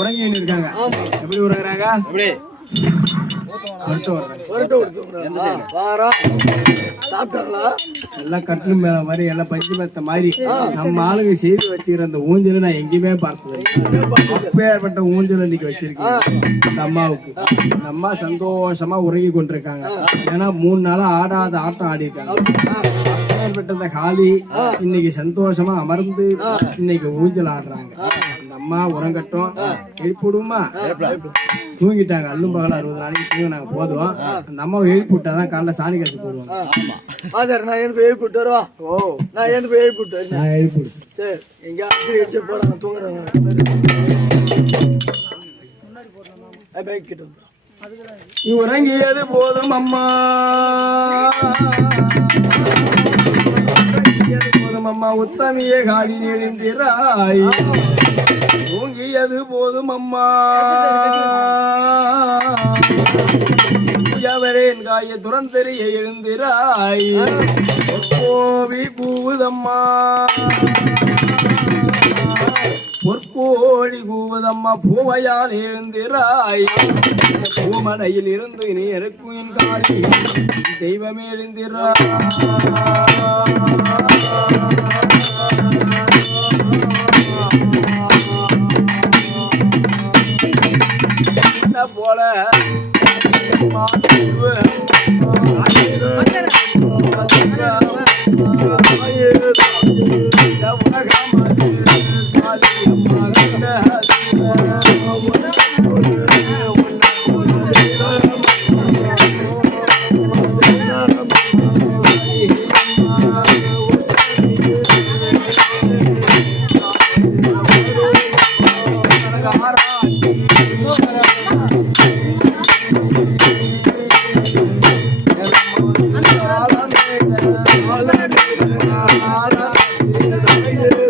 உறங்கி இருக்காங்க எப்படி உறங்குறாங்க? எப்படி? எல்லாம் கட்டில் மேல மாதிரி எல்லாம் பஞ்சு மெத்த மாதிரி நம்ம ஆளுங்க செய்து வச்சுக்கிற அந்த ஊஞ்சலை நான் எங்கேயுமே பார்த்தது அப்பேற்பட்ட ஊஞ்சல் இன்னைக்கு வச்சிருக்கேன். இந்த அம்மாவுக்கு. இந்த அம்மா சந்தோஷமா உறங்கி கொண்டிருக்காங்க. ஏன்னா மூணு நாளா ஆடாத ஆட்டம் ஆடி இருக்காங்க. அப்பேற்பட்ட காளி இன்னைக்கு சந்தோஷமா அமர்ந்து இன்னைக்கு ஊஞ்சல் ஆடுறாங்க. அந்த அம்மா உறங்கட்டும். எழுப்பிடுமா தூங்கிட்டாங்க. அல்லும் பகல அறுபது நாளைக்கு தூங்கினாங்க. போதும். அந்த அம்மாவை எழுப்பி விட்டாதான் காலைல சாணி காசு ஆதார் நான் எழுந்து போய் எழுப்பிட்டு வருவா. ஓ நான் எழுந்து போய் எழுப்பிட்டு வரேன் நான் எழுப்பி. சரி எங்க அடிச்சு அடிச்சு போறாங்க தூங்குறாங்க பைக் கிட்ட உறங்கியது போதும் அம்மா. உறங்கியது போதும் அம்மா. உத்தமிய காடி நெடுந்திராய் தூங்கியது போதும் அம்மா. எவரேன் காய துறந்தெறிய எழுந்திராய். கோவி கூவுதம்மா. பொற்கோழி கூவுதம்மா பூவையால் எழுந்திராய். பூமனையில் இருந்து இனி இருக்கும் என் காலி தெய்வமே எழுந்திராய். மாட்டுவ ஆலமே ஆலமே ஆலமே